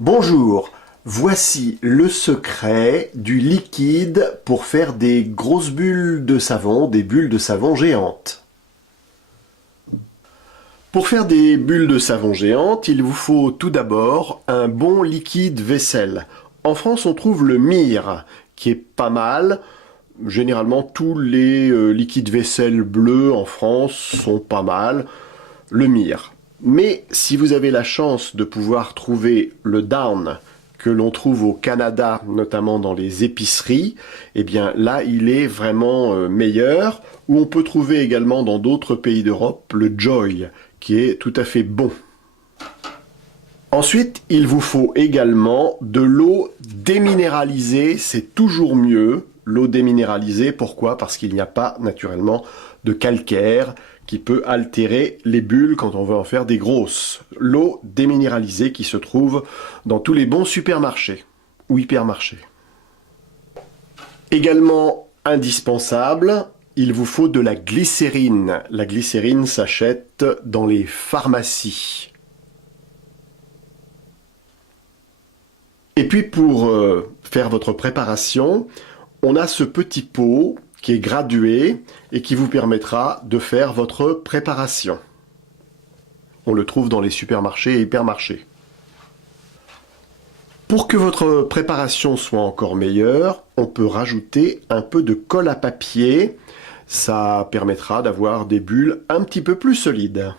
Bonjour, voici le secret du liquide pour faire des grosses bulles de savon, des bulles de savon géantes. Pour faire des bulles de savon géantes, il vous faut tout d'abord un bon liquide vaisselle. En France, on trouve le Mire, qui est pas mal. Généralement, tous les liquides vaisselle bleus en France sont pas mal. Le Mire. Mais si vous avez la chance de pouvoir trouver le Down que l'on trouve au Canada, notamment dans les épiceries, eh bien là il est vraiment meilleur. Ou on peut trouver également dans d'autres pays d'Europe le Joy, qui est tout à fait bon. Ensuite, il vous faut également de l'eau déminéralisée, c'est toujours mieux. L'eau déminéralisée, pourquoi? Parce qu'il n'y a pas naturellement de calcaire qui peut altérer les bulles quand on veut en faire des grosses. L'eau déminéralisée qui se trouve dans tous les bons supermarchés ou hypermarchés. Également indispensable, il vous faut de la glycérine. La glycérine s'achète dans les pharmacies. Et puis pour faire votre préparation, on a ce petit pot qui est gradué et qui vous permettra de faire votre préparation. On le trouve dans les supermarchés et hypermarchés. Pour que votre préparation soit encore meilleure, on peut rajouter un peu de colle à papier. Ça permettra d'avoir des bulles un petit peu plus solides.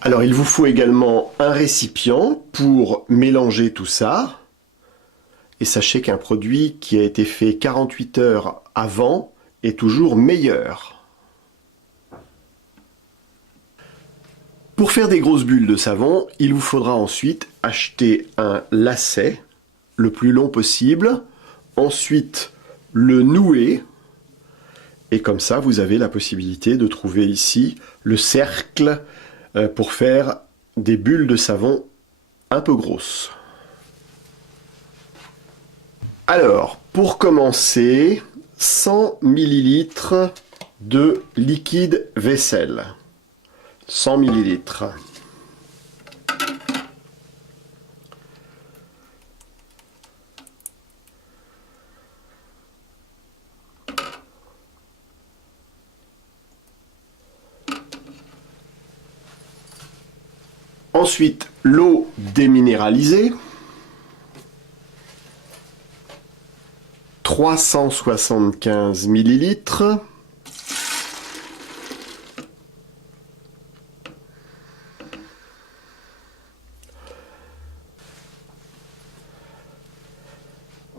Alors il vous faut également un récipient pour mélanger tout ça. Et sachez qu'un produit qui a été fait 48 heures avant est toujours meilleur. Pour faire des grosses bulles de savon, il vous faudra ensuite acheter un lacet le plus long possible, ensuite le nouer, et comme ça vous avez la possibilité de trouver ici le cercle pour faire des bulles de savon un peu grosses. Alors, pour commencer, 100 ml de liquide vaisselle. 100 ml. Ensuite, l'eau déminéralisée. 375 ml.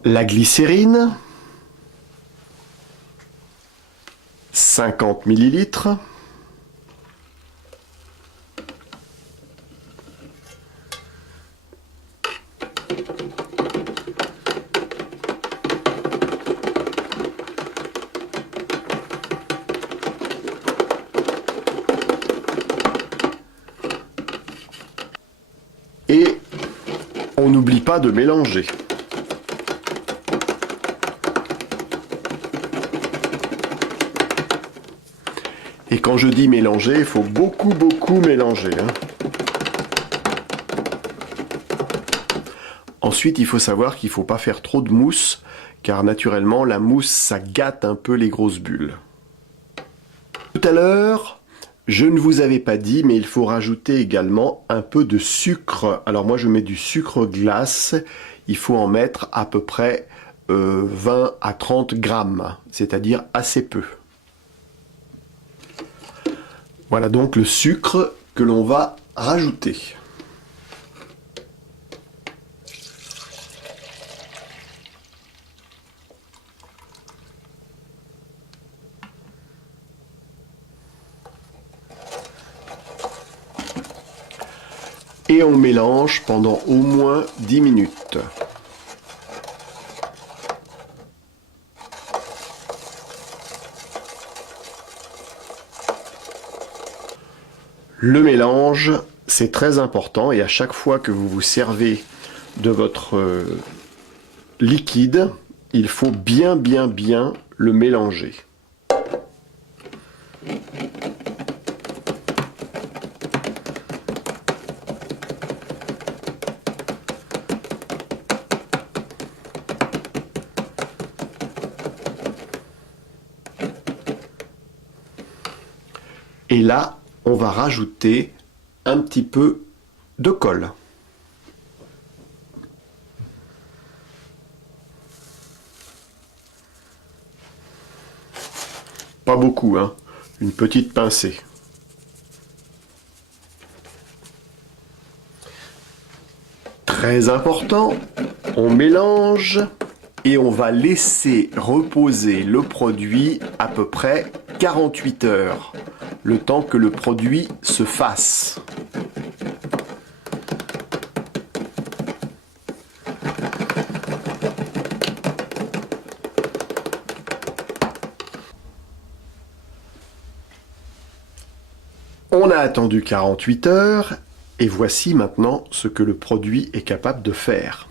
La glycérine. 50 ml. Et on n'oublie pas de mélanger. Et quand je dis mélanger, il faut beaucoup mélanger. Ensuite, il faut savoir qu'il ne faut pas faire trop de mousse, car naturellement, la mousse, ça gâte un peu les grosses bulles. Tout à l'heure, je ne vous avais pas dit, mais il faut rajouter également un peu de sucre. Alors moi, je mets du sucre glace. Il faut en mettre à peu près 20 à 30 grammes, c'est-à-dire assez peu. Voilà donc le sucre que l'on va rajouter. Et on mélange pendant au moins 10 minutes. Le mélange, c'est très important et à chaque fois que vous vous servez de votre liquide, il faut bien le mélanger. Et là, on va rajouter un petit peu de colle. Pas beaucoup, hein, une petite pincée. Très important, on mélange et on va laisser reposer le produit à peu près 48 heures, le temps que le produit se fasse. On a attendu 48 heures et voici maintenant ce que le produit est capable de faire.